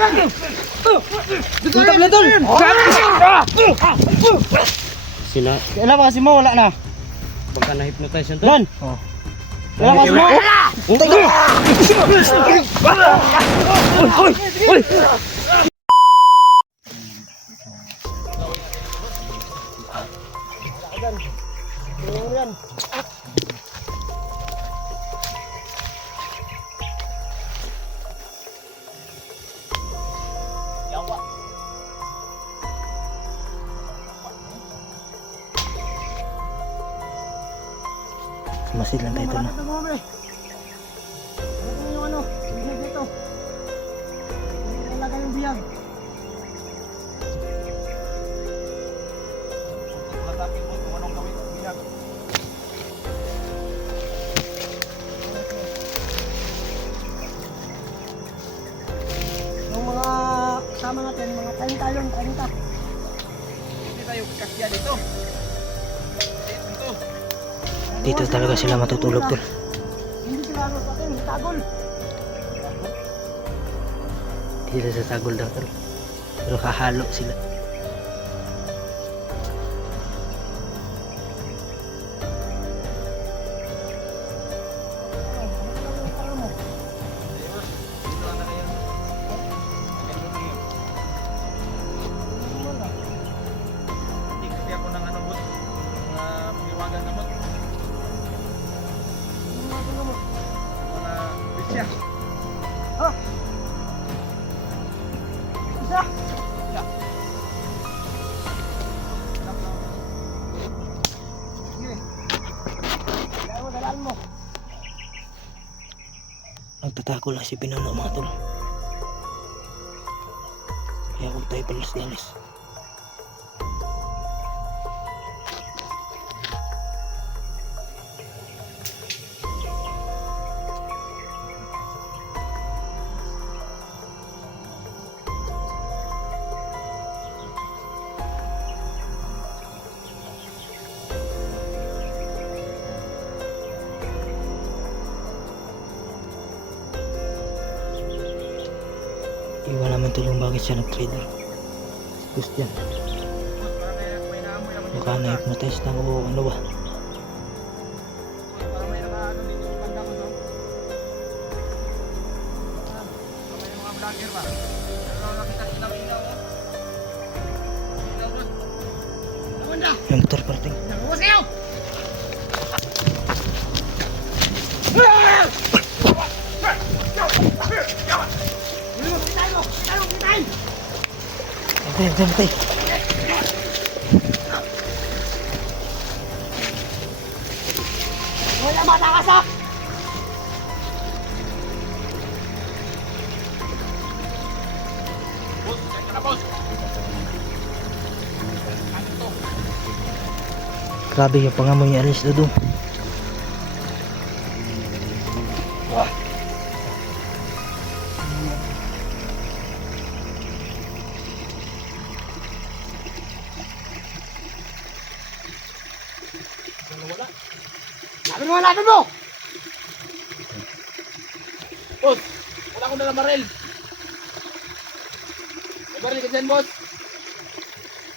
Tableton! Sina, Kailan ba kasi mo? Wala na. baka na-hypnotize yan to. Don! Kailan ba kasi mo? Untay ka! Uy! Masid lang tayo ito na. Yung ano, bigyan dito. Ilagay yung biyag. Latapin mo kung anong gawin ng biyag. Yung mga kasama natin, mga 30 yun, 30. Hindi tayo kakya dito. Dito talaga sila matutulog tol. Hindi sila ano sa atin, tagol. Dito sa sagol daw tol. Pero hahalo sila. Hindi kasi ako ng ano bot. Mga paghiwagan na bot. Mga bisya. Isa! Sige. Dalaan mo. Nagtatako lang si Pinuno mga tol. Kaya huwag tayo palis-dalis. Iwan naman tulong bakit siya nag-trader. Gusto yan. May naamoy naman. Baka na-hypnotize lang o ano ba. Para may nakaano dito sa banda ko, no? May mga vlogger ba? Pero nakita sila ilaw, oh. Ilaw, boss. Naman na! Yung motor parting. Nabukas kayo! Patay. Wala matakasak! Boss, check ka na, boss. Ano to? Grabe yung pangamoy ni Alis Dudong. Lapin mo! Boss, wala akong dalang baril. May baril ka dyan, boss.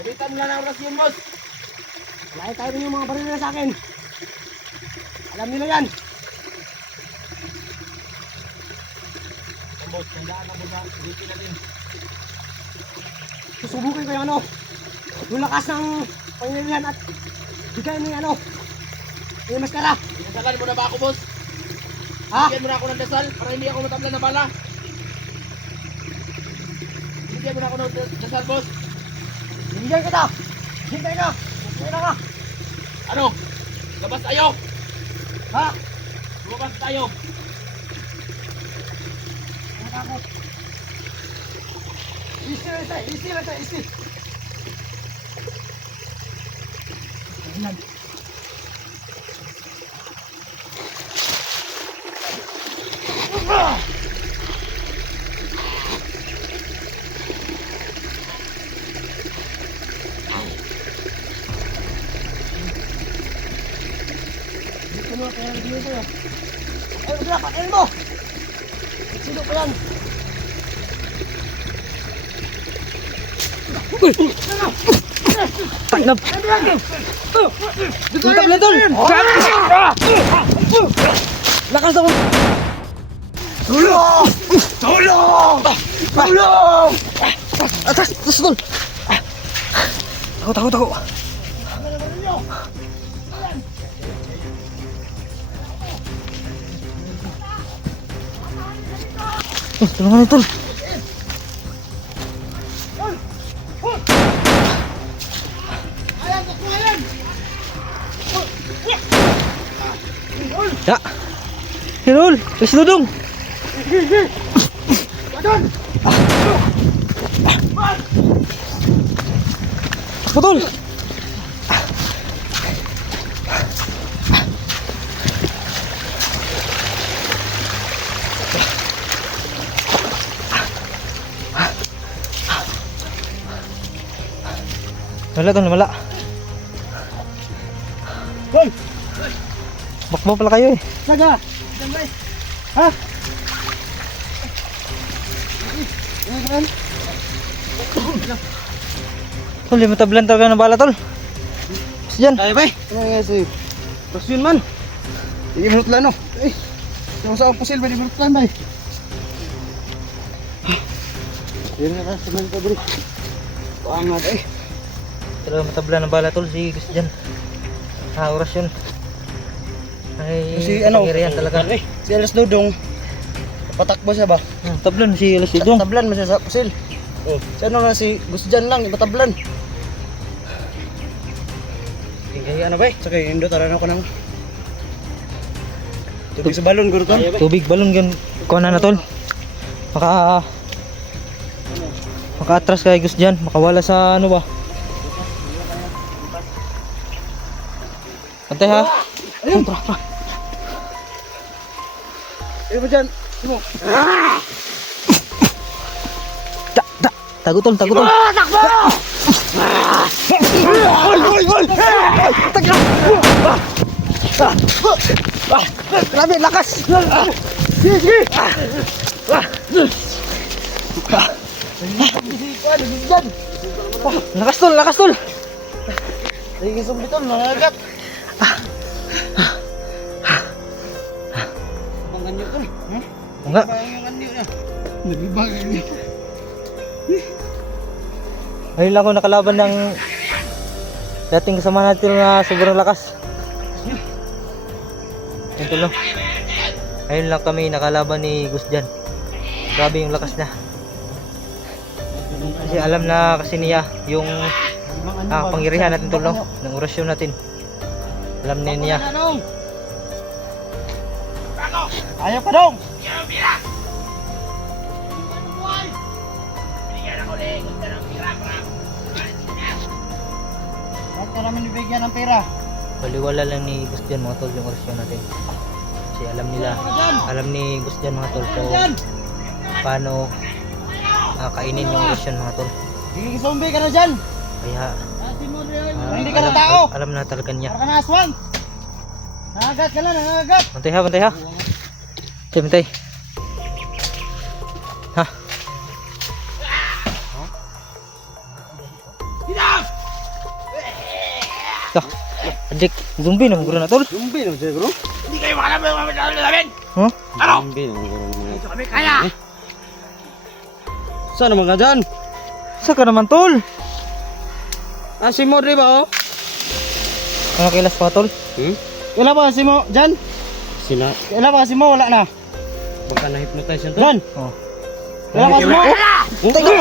Gamitan mo lang ang oras yun, boss. Wala tayo rin yung mga baril na sa akin. Alam nila yan. Boss, tandaan ang boss, ha. Ulitin natin. Susubukin ko yung ano. Yung lakas ng pangyayarihan at bigay ng ano. Yung maskara. Pinasalan mo na ba ako, boss? Ha? Bigyan mo na ako ng dasal para hindi ako matablan na bala. Bigyan mo na ako ng dasal, boss. Bigyan kita. Hintay ka. Hintay ka. Ano? Labas tayo! Ha? Lumabas tayo! Natakot. Easy lang tayo. Easy lang tayo. Easy. Ayan. Dito mo, kaya dito ko. Ayun sila, patayin mo! Sino pa yan? Tainap. Tuntap lang tol. Lakas ako. Tulong! Tulong! Tulong! Atas, atas tol. Tako. Tulungan ito. Ya. Hirul, kasi dudong. Betul. Wala tol, wala. Hoy! Bakbaw pala kayo eh. Saga! Ha? Tol, lima tablan talaga ng bala tol. Diyan. Kaya ba? Ano nga sa'yo? Tapos yun man. Hindi minut lang no. Eh, yung sa pusil ba di minut lang ba? Yun nga sa mga bro. Paangat eh. Talaga matablan ng bala tol si Gus diyan. Oras yun. Ay, Si ano? kapangyarihan talaga. Eh, si Alas Dodong. Patakbo siya ba? Tablan si Alas Dudong. Tablan mo siya sa pusil. Oh. Si ano nga si Gusjan lang, iba tablan. Kaya ano ba eh? Sakay, indo taran ako ng tubig sa balon, guro tol. Tubig balon gan kuha na tol. Maka-atras kay Gus diyan, makawala sa ano ba? Antay ha. Ayun! Ayun ba dyan? Simo? Tago tol. Takbo! Oy! Tagla! Grabe, lakas! Sige! Lakas tol. Sige, sumbi tol, nangagat. Bang ganyo tol. Enggak. Bang yung ganyo niya. Nagibang ganyo. Ngayon lang ako nakalaban ng dating kasama natin na sobrang lakas. Ito lang. Ngayon lang kami nakalaban ni Gus diyan. Grabe yung lakas niya. Kasi alam na kasi niya yung pangyarihan natin tol, no? Ng orasyon natin. Alam na niya. Ayaw ka dong! Bakit ka naman ibigyan ng pera? Baliwala lang ni Gus diyan mga tol yung orasyon natin. Kasi alam ni Gus diyan mga tol kung paano kainin yung orasyon mga tol. Sige, zombie ka na dyan! Kaya Hindi ka na tao! alam na talaga niya. Para ka na aswang! Nangagat ka lang, nangagat! Bantay ha. Bantay. Ha? Dah. Adik, zombie naman guro na tol. Zombie naman siya, bro. Hindi kayo makalabas ng mga dalawa namin! Ha? Ano? Zombie naman, bro. Ito kami kaya! Saan naman ka dyan? Saka naman tol. Ah, si Mo, di ba, oh? Ano kilas pa tol? Wala ba si Mo dyan? Sina? Wala ba si Mo? Wala na. Baka na-hypnotize yun to? Dyan! Oh. Wala ba si Mo? Bantay ka.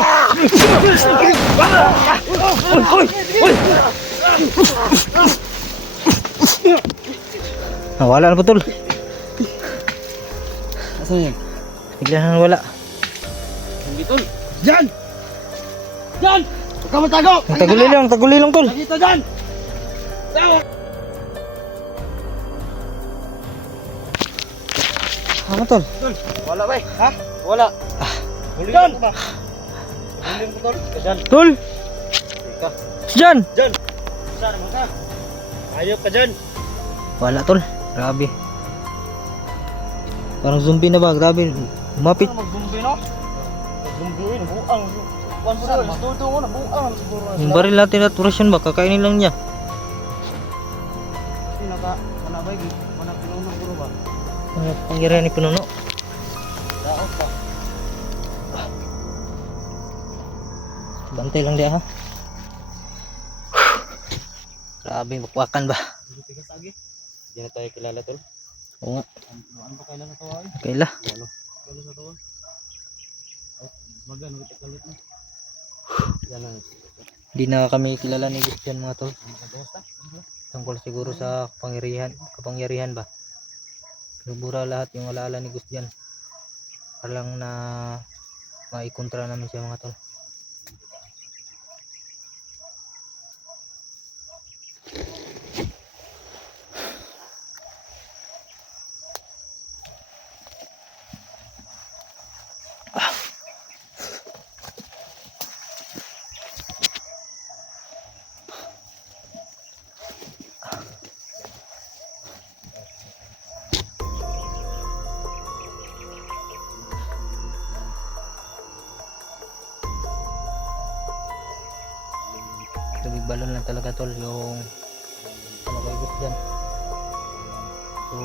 Wala na po tol. Asan yan? Bigla na wala. Zombie, tol. Dyan! Dyan! Huwag ka matago! Taguli lang tol. Dito dyan! Ano tol? Wala ba eh? Ha? Wala. Huli dyan! Huli mo, tol. Dyan. Tol. Teka. Diyan. Dyan! Saan naman ka? Ayaw ka dyan! Wala tol. Grabe. Parang zombie na ba? Grabe. Umapit. Ano mag-zombie, no? Mag-zombie, buang. Kuan po na, dudong ko na, buang siguro na Yung baril natin at orasyon ba, kakainin lang niya. Kasi kanabay, wala pinunong puro ba? Ano pangyarihan ni Pinuno? Daot pa. Bantay lang dia ha. Grabe, bakwakan ba? Hindi tigas lagi. Hindi na tayo kilala tol. Oo nga, Ano pa kailan na to ay? kaila. Ano? Kailan sa to? Magano kita kalit mo. Yan ang Hindi na kami kilala ni Christian mga tol. basta. Tungkol siguro sa kapangyarihan ba? Nabura lahat yung alaala ni Christian. Para lang na maikontra namin siya mga tol. Tubig balon lang talaga tol yung ano kay Christian. So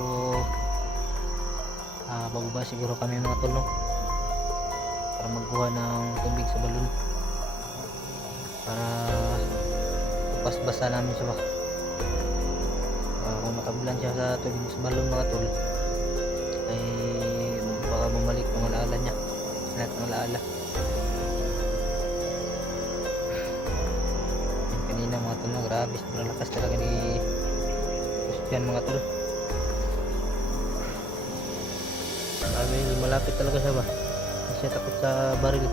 bababa siguro kami mga tol no para magkuha ng tubig sa balon para pasbasa namin siya ba. Kung makabulan siya sa tubig sa balon mga tol ay baka bumalik ang alaala niya, lahat ng alaala. Kanina mga tol, grabe sobrang lakas talaga ni Christian mga tol. Grabe, malapit talaga siya ba, hindi siya takot sa baril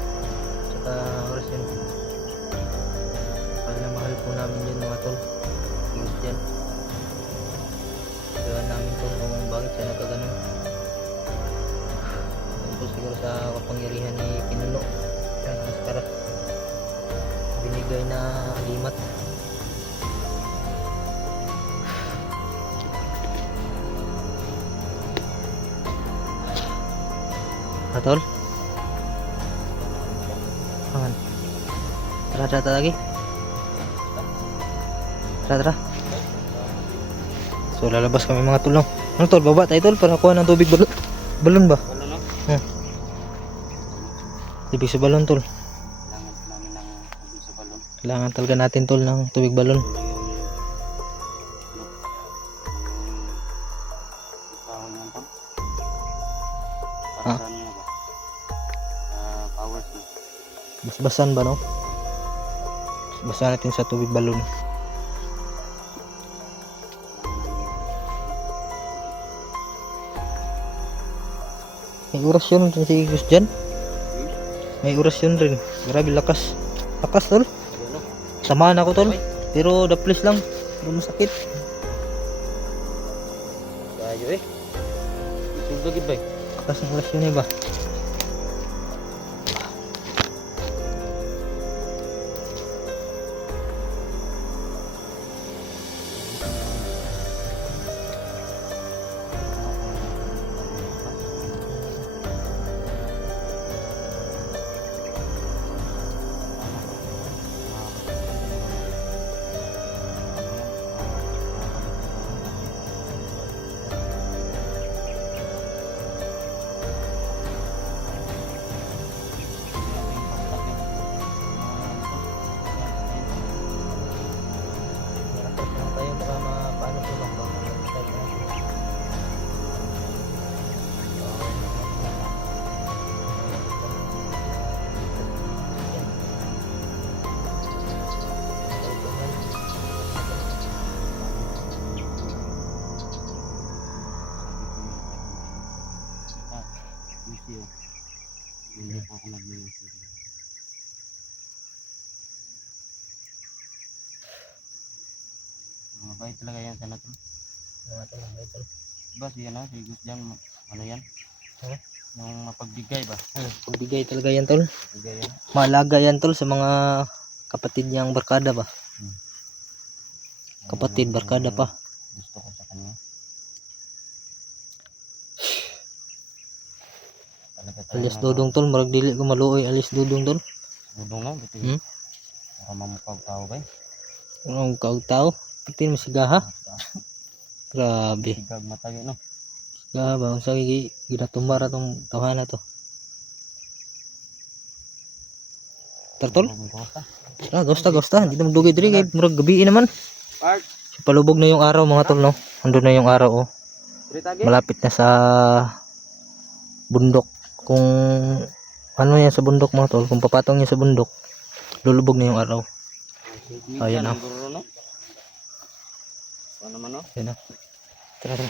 saka orasyon. Mahal na mahal po namin yun mga tol, Christian. Kaya namin tol kung bakit siya nagkaganon. Tungkol siguro sa kapangyarihan ni Pinuno, yan ang maskara binigay na alimat. Atol? Aman. Tara lagi. Tara. So lalabas kami mga tol no. Ano tol, baba tayo tol para kuha ng tubig balon. Balon ba? Wala no. Tubig sa balon tol. Kailangan namin ng tubig sa balon. Kailangan talaga natin tol ng tubig balon. Para saan nyo ba? Powers mo. Basbasan ba no? Basbasan natin sa tubig balon. May orasyon rin si Christian. May orasyon rin. Grabe lakas. Lakas tol. Samahan ako tol. Pero the place lang. Pero masakit. Kayo eh. Isog lagi ba? Lakas ng orasyon niya ba? Tayo baka paano po lang ba? Hindi po ako nag-music. Mabait talaga yan sana tol. Mga tol, mga tol. Diba siya na, si Gus Jam, ano yan? Ha? Yung mapagbigay ba? Pagbigay talaga yan tol. Bigay yan. Maalaga yan tol sa mga kapatid niyang barkada ba? Kapatid, barkada pa. Gusto ko sa kanya. Alias dudong tol, marag dili ko maluoy alias dudong tol. Budong no, gitu. Hmm? Para mamukhaw tao ba? Anong kaugtaw? Pati mo sigaha. Grabe. Sigag matagi no. Sigaha ba? Kung sa ginatumbara tong tawhana to. Tartol? Gausta. Hindi naman dugay diri. Murag gabi naman. Part. Palubog na yung araw mga tol no. Andun na yung araw oh. Tagi. Malapit na sa bundok. Kung ano yan sa bundok mga tol. Kung papatong yan sa bundok. Lulubog na yung araw. Ayan na. No? Ano man no? Ayan na. Tara.